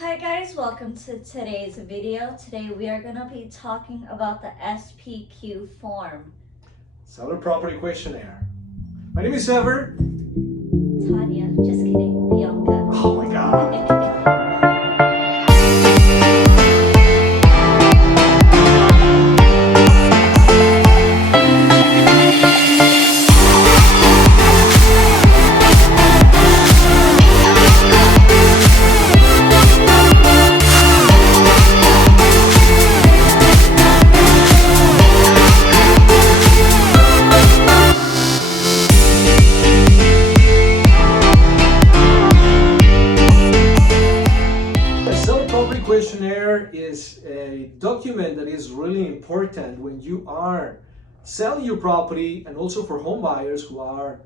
Hi guys, welcome to today's video. Today we are going to be talking about the SPQ form. Seller Property Questionnaire. My name is Ever. Tanya, just kidding, Bianca. Oh my god. Questionnaire is a document that is really important when you are selling your property and also for home buyers who are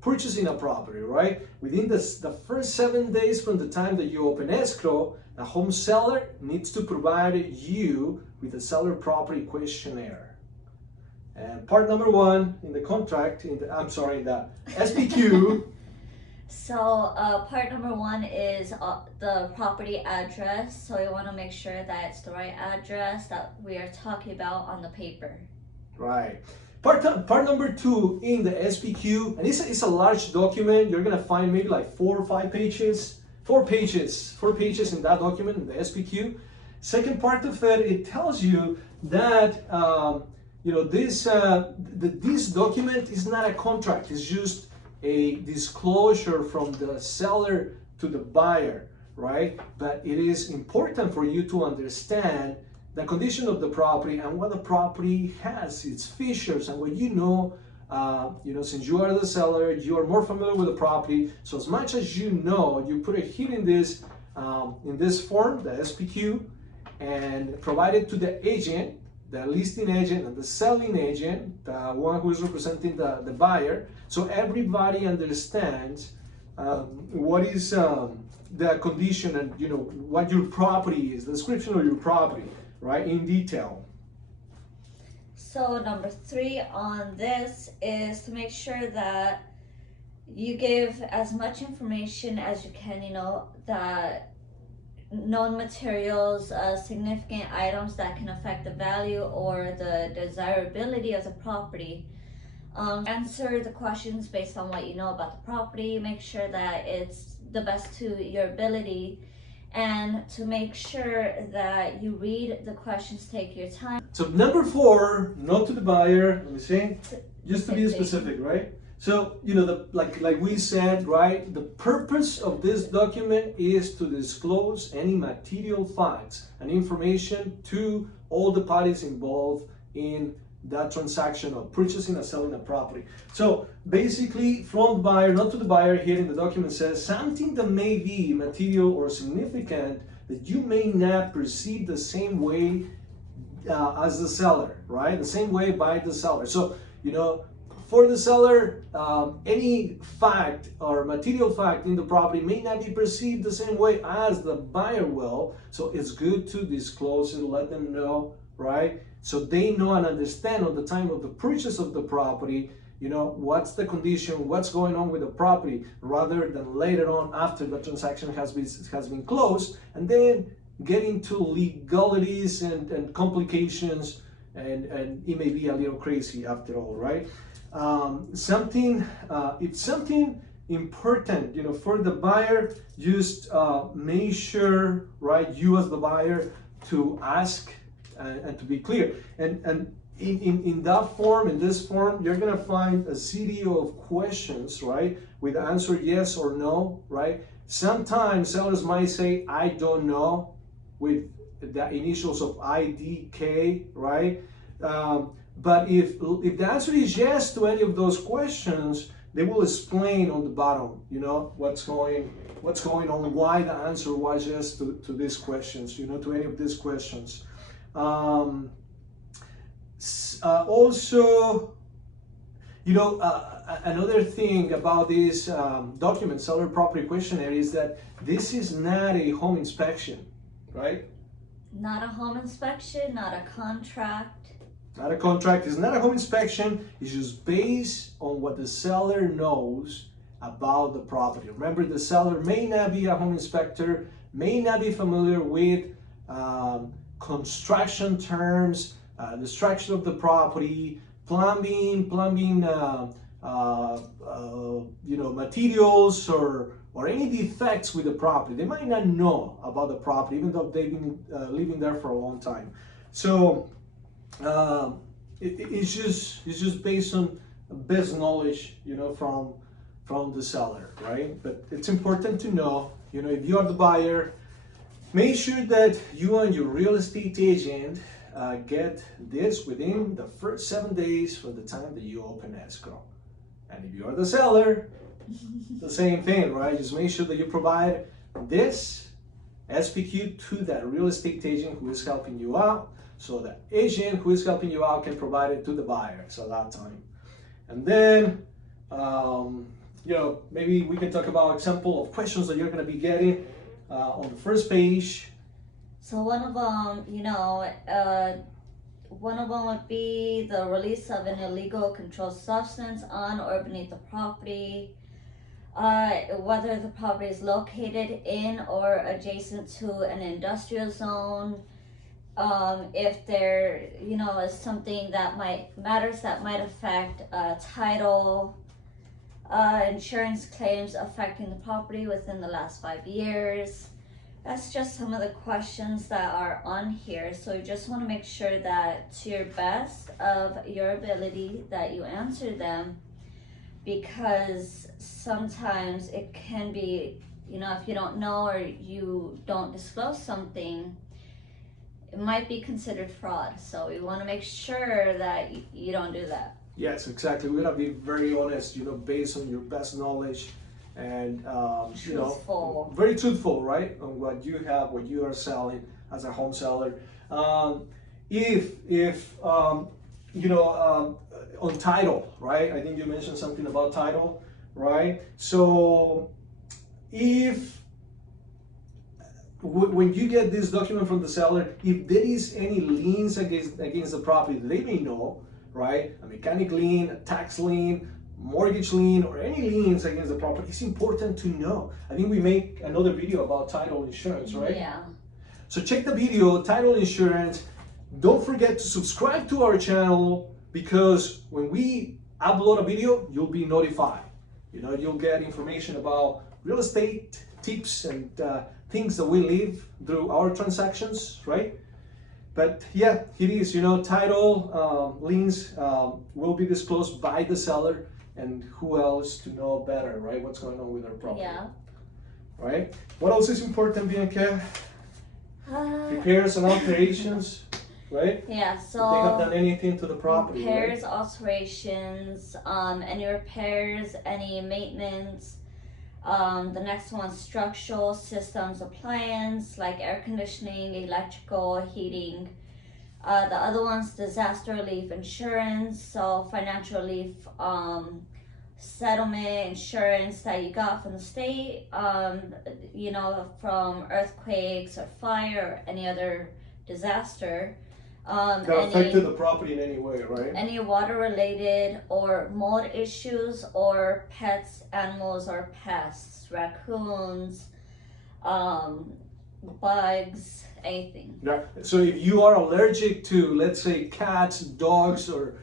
purchasing a property, right? Within the first 7 days from the time that you open escrow, the home seller needs to provide you with a seller property questionnaire. And part number one in the contract, in the SPQ. So part number one is the property address. So you want to make sure that it's the right address that we are talking about on the paper. Right. Part number two in the SPQ, and it's a large document. You're gonna find maybe like 4 or 5 pages, 4 pages in that document in the SPQ. Second part of it tells you that this document is not a contract. It's just a disclosure from the seller to the buyer, right? But it is important for you to understand the condition of the property and what the property has, its features, and what since you are the seller, you are more familiar with the property. So as much as you know, you put it here in this form, the SPQ, and provide it to the agent, the listing agent and the selling agent, the one who is representing the buyer, so everybody understands what is the condition and what your property is, the description of your property, right, in detail. So number 3 on this is to make sure that you give as much information as you can, that known materials, significant items that can affect the value or the desirability of the property. Answer the questions based on what you know about the property. Make sure that it's the best to your ability, and to make sure that you read the questions, take your time. So number 4, not to the buyer, let me see, just to be specific, right? So, like we said, right, the purpose of this document is to disclose any material facts and information to all the parties involved in that transaction of purchasing and selling a property. So basically, from the buyer, not to the buyer, here in the document says something that may be material or significant that you may not perceive the same way as the seller, right? The same way by the seller. So, for the seller, any fact or material fact in the property may not be perceived the same way as the buyer will. So it's good to disclose it, let them know, right? So they know and understand at the time of the purchase of the property, what's the condition, what's going on with the property, rather than later on after the transaction has been closed, and then get into legalities and complications, and it may be a little crazy after all, right? If something important, for the buyer, just make sure, right, you as the buyer, to ask and to be clear. And in that form, in this form, you're gonna find a series of questions, right, with the answer yes or no, right? Sometimes sellers might say, I don't know, with the initials of IDK, right? But if the answer is yes to any of those questions, they will explain on the bottom, what's going on, why the answer was yes to these questions, to any of these questions. Also, another thing about this document, Seller Property Questionnaire, is that this is not a home inspection, right? Not a home inspection, not a contract. Not a contract, it's not a home inspection, it's just based on what the seller knows about the property. Remember, the seller may not be a home inspector, may not be familiar with construction terms, the structure of the property, plumbing, materials, or any defects with the property. They might not know about the property, even though they've been living there for a long time. So it's just based on best knowledge, from the seller, right? But it's important to know, if you are the buyer, make sure that you and your real estate agent get this within the first 7 days from the time that you open escrow. And if you are the seller, the same thing, right? Just make sure that you provide this SPQ to that real estate agent who is helping you out, so the agent who is helping you out can provide it to the buyer at that time. And then, maybe we can talk about example of questions that you're going to be getting on the first page. So one of them, would be the release of an illegal controlled substance on or beneath the property, whether the property is located in or adjacent to an industrial zone, if there, is something that might affect title, insurance claims affecting the property within the last 5 years. That's just some of the questions that are on here. So you just want to make sure that to your best of your ability that you answer them, because sometimes it can be, if you don't know or you don't disclose something, it might be considered fraud. So we want to make sure that you don't do that. Yes, exactly. We gotta be very honest, based on your best knowledge, and truthful. Very truthful, right, on what you have, what you are selling as a home seller. On title, right? I think you mentioned something about title, right? So when you get this document from the seller, if there is any liens against the property, they may know, right? A mechanic lien, a tax lien, mortgage lien, or any liens against the property, it's important to know. I think we make another video about title insurance, right? Yeah. So check the video, title insurance. Don't forget to subscribe to our channel, because when we upload a video, you'll be notified. You'll get information about real estate tips and things that we live through our transactions, right? But yeah, it is, title, liens will be disclosed by the seller, and who else to know better, right? What's going on with our property. Yeah. Right? What else is important, Bianca? Repairs and alterations, right? Yeah, so if they have done anything to the property, repairs, right? alterations, any repairs, any maintenance. The next one, structural systems, appliance, like air conditioning, electrical, heating. The other one's disaster relief insurance, so financial relief, settlement insurance that you got from the state, from earthquakes or fire or any other disaster. That affected the property in any way, right? Any water related or mold issues, or pets, animals or pests, raccoons, bugs, anything. Yeah. So if you are allergic to, let's say, cats, dogs, or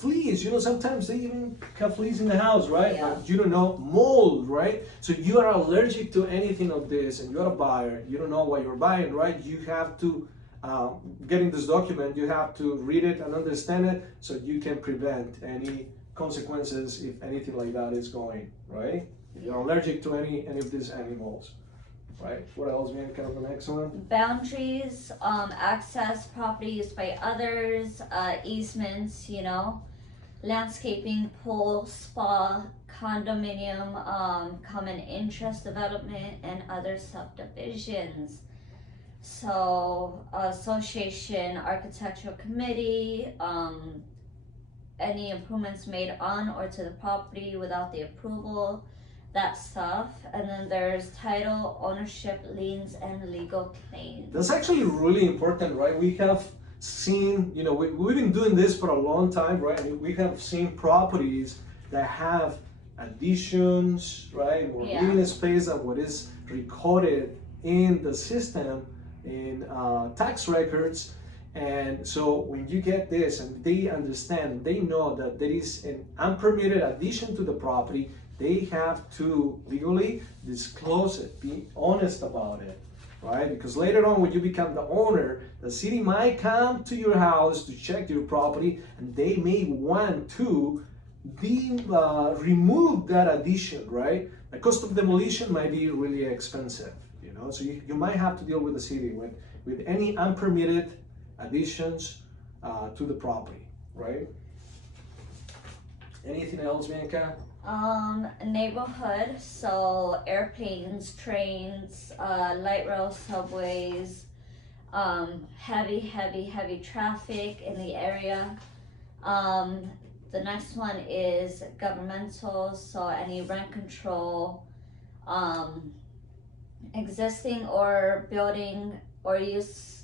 fleas, sometimes they even have fleas in the house, right? Yeah. But you don't know, mold, right? So you are allergic to anything of this, and you're a buyer, you don't know what you're buying, right? You have to, getting this document, you have to read it and understand it, so you can prevent any consequences if anything like that is going, right? If you're allergic to any of these animals. Right. What else, man? Kind of the next one. Boundaries, access, property used by others, easements, landscaping, pool, spa, condominium, common interest development, and other subdivisions. So, association, architectural committee, any improvements made on or to the property without the approval, that stuff. And then there's title, ownership, liens, and legal claims. That's actually really important, right? We have seen, we've been doing this for a long time, right? And we have seen properties that have additions, right? More living space than what is recorded in the system in tax records. And so when you get this and they understand, they know that there is an unpermitted addition to the property, they have to legally disclose it, be honest about it, right? Because later on when you become the owner, the city might come to your house to check your property and they may want to remove that addition, right? The cost of demolition might be really expensive, you know, so you might have to deal with the city with any unpermitted additions to the property, right? Anything else, Bianca? Neighborhood, so airplanes, trains, light rail, subways, heavy traffic in the area. The next one is governmental, so any rent control, existing or building or use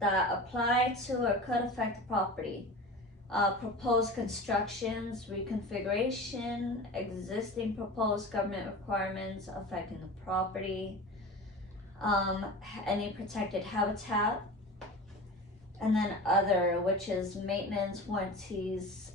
that apply to or could affect the property. Proposed constructions, reconfiguration, existing proposed government requirements affecting the property, any protected habitat, and then other, which is maintenance, warranties,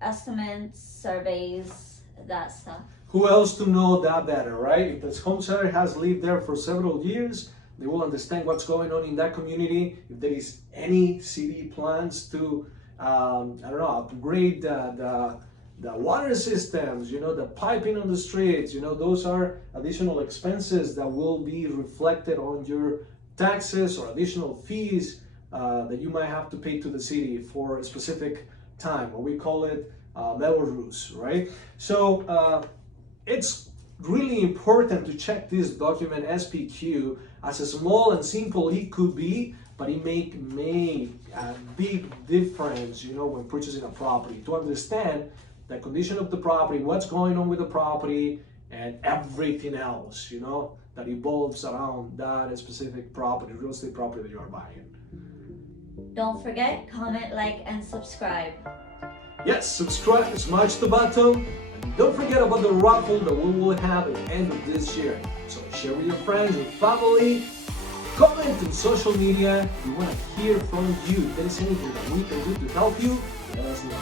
estimates, surveys, that stuff. Who else to know that better, right? If this home seller has lived there for several years, they will understand what's going on in that community. If there is any city plans to upgrade the water systems, you know, the piping on the streets, you know, those are additional expenses that will be reflected on your taxes or additional fees that you might have to pay to the city for a specific time, or we call it Melrose, right? So it's really important to check this document SPQ, as small and simple it could be, but it make a big difference, you know, when purchasing a property, to understand the condition of the property, what's going on with the property, and everything else, you know, that evolves around that specific property, real estate property that you are buying. Don't forget, comment, like, and subscribe. Yes, subscribe, smash the button, and don't forget about the raffle that we will have at the end of this year. So share with your friends, your family, comment on social media. We want to hear from you. If there is anything that we can do to help you, let us know.